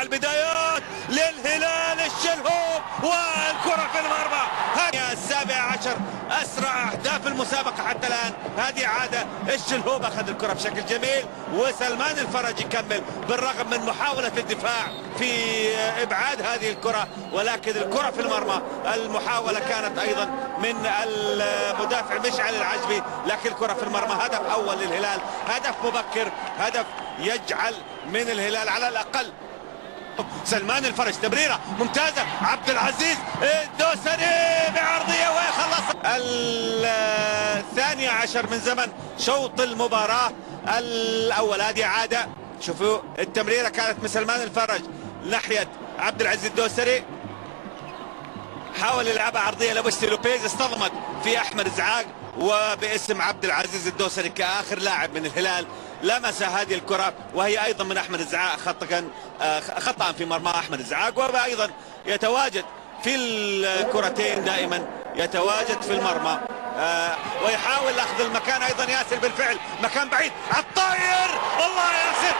مع البدايات للهلال الشلهوب والكرة في المرمى. هذه السابع عشر، أسرع أهداف المسابقة حتى الآن. هذه عادة الشلهوب أخذ الكرة بشكل جميل، وسلمان الفرج يكمل بالرغم من محاولة الدفاع في إبعاد هذه الكرة، ولكن الكرة في المرمى. المحاولة كانت أيضا من المدافع مشعل العجبي، لكن الكرة في المرمى. هدف أول للهلال، هدف مبكر، هدف يجعل من الهلال على الأقل. سلمان الفرج تمريرة ممتازة، عبد العزيز الدوسري بعرضية ويخلص. الثانية عشر من زمن شوط المباراة الأول. هذه عادة، شوفوا التمريرة كانت من سلمان الفرج ناحية عبد العزيز الدوسري، حاول يلعبها عرضية لويستي لوبيز، اصطدمت في أحمد إزعاج، وباسم عبد العزيز الدوسري كآخر لاعب من الهلال لمس هذه الكرة، وهي أيضا من أحمد إزعاج، خطأ في مرمى أحمد إزعاج، وأيضا يتواجد في الكرتين دائما، يتواجد في المرمى. ويحاول أخذ المكان أيضا ياسر، بالفعل مكان بعيد الطاير، والله ياسر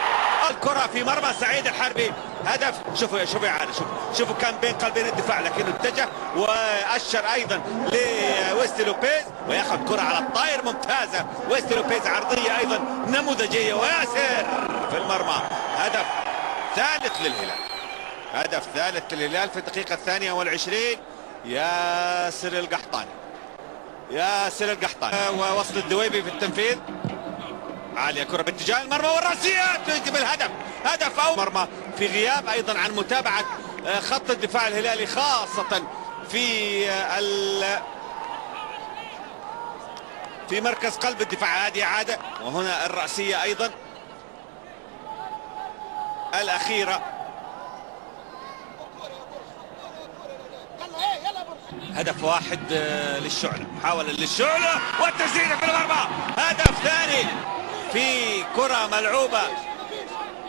الكرة في مرمى سعيد الحربي. هدف. شوفوا يا عادل، شوفوا كان بين قلبين الدفاع لكنه اتجه واشر ايضا لويستي لوبيز، وياخذ كرة على الطاير ممتازة. ويستي لوبيز عرضية ايضا نموذجية، وياسر في المرمى. هدف ثالث للهلال، هدف ثالث للهلال في الدقيقة 22. ياسر القحطاني، ياسر القحطاني، ووصل الدويبي في التنفيذ. عالية كرة باتجاه المرمى والراسيات تجيب الهدف. هدف أو مرمى في غياب أيضا عن متابعة خط الدفاع الهلالي، خاصة في مركز قلب الدفاع. هذه عادة، وهنا الرأسية أيضا الأخيرة. هدف واحد للشعلة، محاولة للشعلة والتسديدة في المرمى. هدف ثاني في كرة ملعوبة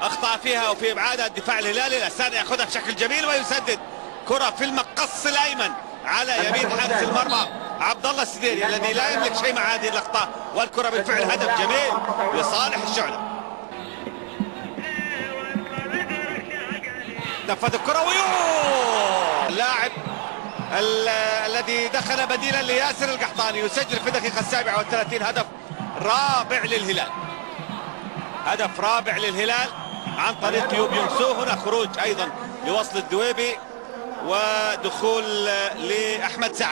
اخطأ فيها وفي ابعادها الدفاع الهلالي. الاساني ياخذها بشكل جميل ويسدد كرة في المقص الايمن على يمين حارس المرمى عبد الله السديري، الذي لا يملك شيء مع هذه اللقطة، والكرة بالفعل هدف جميل لصالح الشعلة. نفذ الكرة اللاعب الذي دخل بديلا لياسر القحطاني يسجل في الدقيقة 37. هدف رابع للهلال، هدف رابع للهلال عن طريق يوب يونسو. هنا خروج ايضا لوصل الدويبي ودخول لاحمد سعد.